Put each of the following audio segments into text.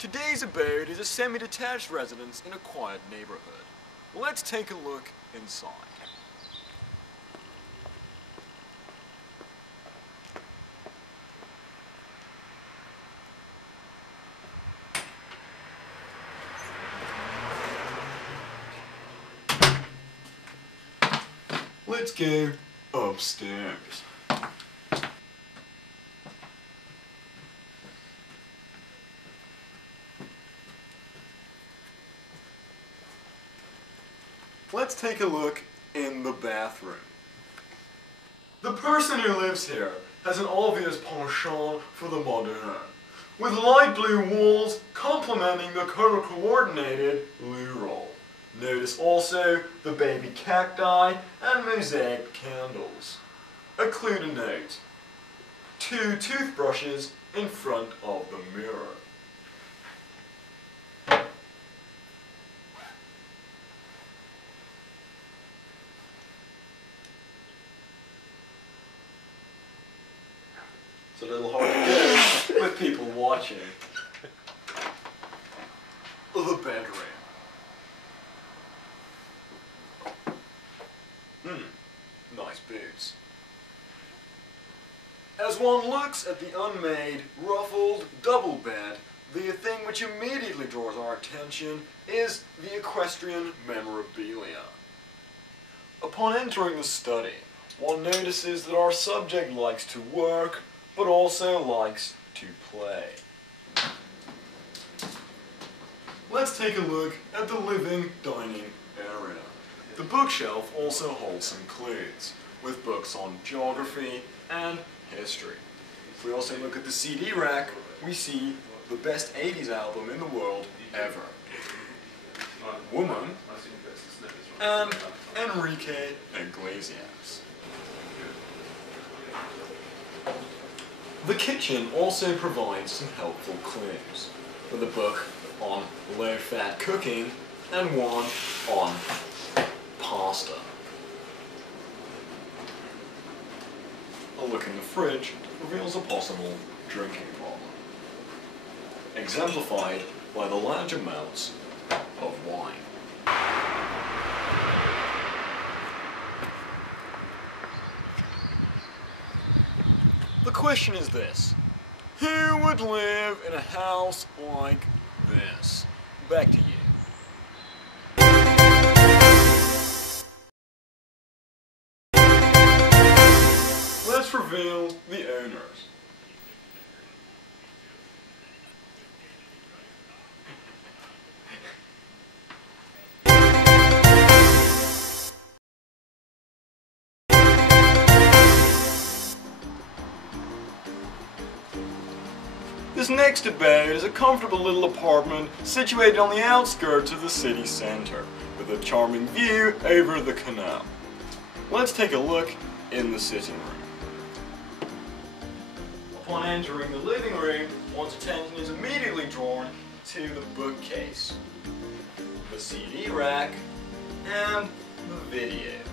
Today's abode is a semi-detached residence in a quiet neighborhood. Let's take a look inside. Let's go upstairs. Let's take a look in the bathroom. The person who lives here has an obvious penchant for the modern, with light blue walls complementing the color-coordinated loo roll. Notice also the baby cacti and mosaic candles. A clue to note: 2 toothbrushes in front of the mirror. It's a little hard to do with people watching. The bedroom. Nice boots. As one looks at the unmade, ruffled double bed, the thing which immediately draws our attention is the equestrian memorabilia. Upon entering the study, one notices that our subject likes to work, but also likes to play. Let's take a look at the living dining area. The bookshelf also holds some clues, with books on geography and history. If we also look at the CD rack, we see the best 80s album in the world ever, Woman, and Enrique Iglesias. The kitchen also provides some helpful clues, with a book on low-fat cooking and one on pasta. A look in the fridge reveals a possible drinking problem, exemplified by the large amounts of wine. The question is this: who would live in a house like this? Back to you. Let's reveal the owners. This next abode is a comfortable little apartment situated on the outskirts of the city center, with a charming view over the canal. Let's take a look in the sitting room. Upon entering the living room, one's attention is immediately drawn to the bookcase, the CD rack, and the videos.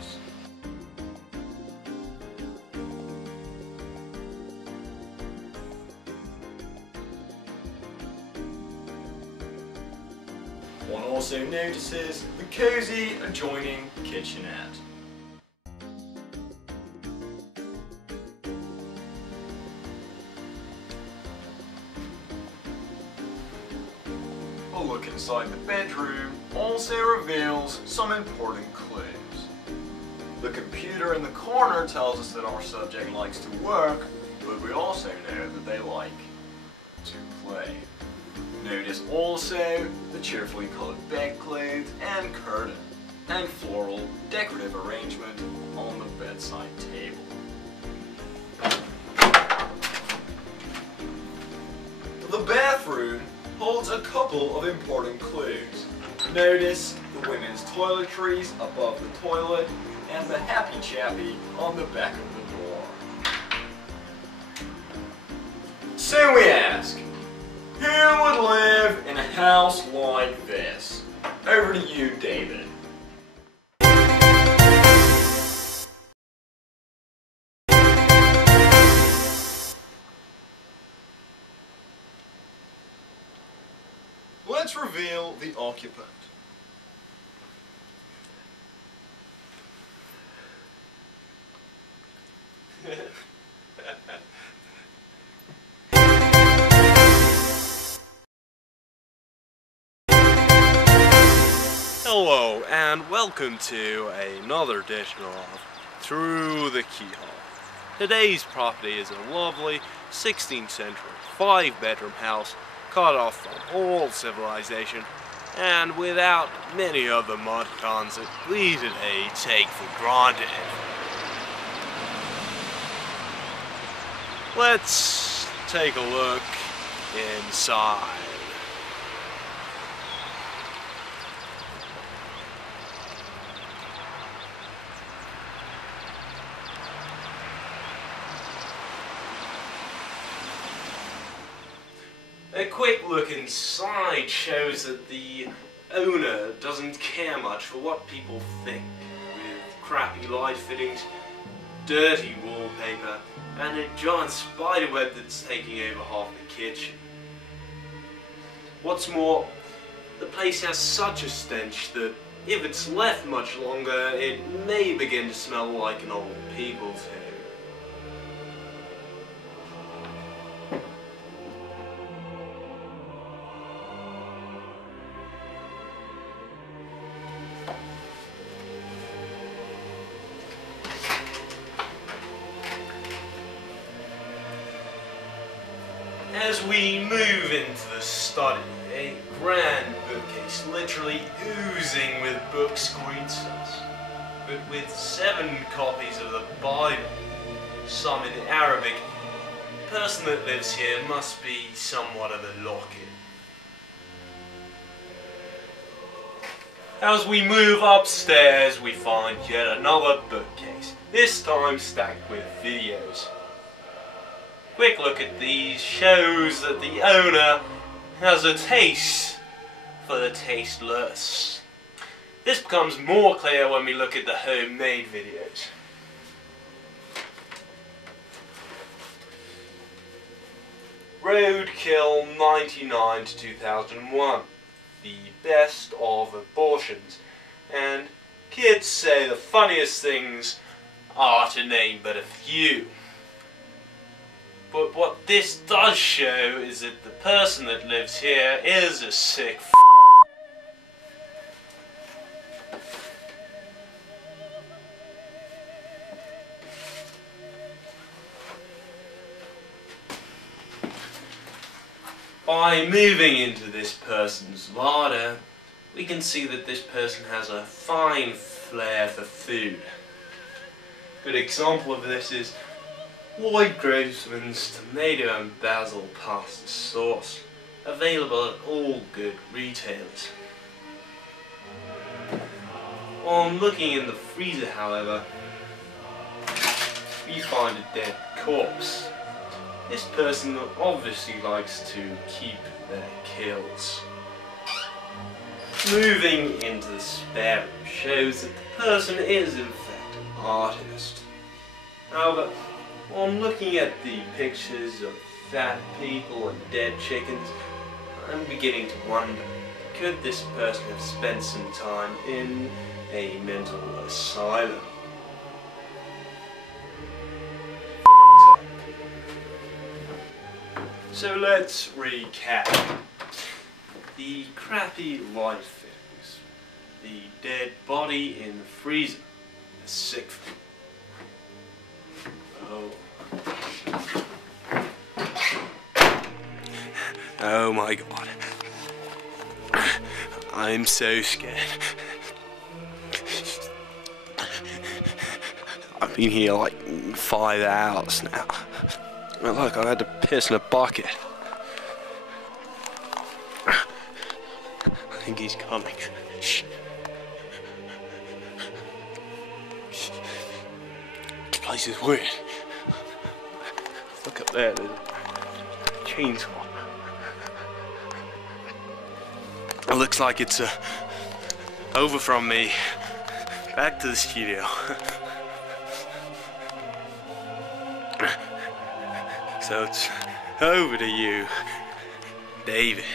One also notices the cozy adjoining kitchenette. A look inside the bedroom also reveals some important clues. The computer in the corner tells us that our subject likes to work, but we also know that they like to play. Notice also the cheerfully colored bedclothes and curtain, and floral decorative arrangement on the bedside table. The bathroom holds a couple of important clues. Notice the women's toiletries above the toilet and the happy chappy on the back of the door. So we ask, who would live in a house like this? Over to you, David. let's reveal the occupant. Hello and welcome to another edition of Through the Keyhole. Today's property is a lovely 16th century 5-bedroom house cut off from all civilization and without many of the mud cons that we today take for granted. Let's take a look inside. A quick look inside shows that the owner doesn't care much for what people think, with crappy light fittings, dirty wallpaper, and a giant spiderweb that's taking over half the kitchen. What's more, the place has such a stench that if it's left much longer, it may begin to smell like an old people's home. As we move into the study, a grand bookcase literally oozing with books greets us, but with 7 copies of the Bible, some in Arabic. The person that lives here must be somewhat of a lock-in. As we move upstairs, we find yet another bookcase, this time stacked with videos. Quick look at these shows that the owner has a taste for the tasteless. This becomes more clear when we look at the homemade videos. Roadkill 99 to 2001, the best of abortions, and kids say the funniest things are to name but a few. But what this does show is that the person that lives here is a sick f***. By moving into this person's larder, we can see that this person has a fine flair for food. A good example of this is Lloyd Grossman's tomato and basil pasta sauce, available at all good retailers. On looking in the freezer, however, we find a dead corpse. This person obviously likes to keep their kills. Moving into the spare room shows that the person is in fact an artist. However, on looking at the pictures of fat people and dead chickens, I'm beginning to wonder, could this person have spent some time in a mental asylum? So let's recap. The crappy light fittings, the dead body in the freezer, the sick food. Oh my god. I'm so scared. I've been here like 5 hours now. Look, I had to piss in a bucket. I think he's coming. Shh. This place is weird. Look up there, there's a chainsaw. It looks like it's over from me, back to the studio. So it's over to you, David.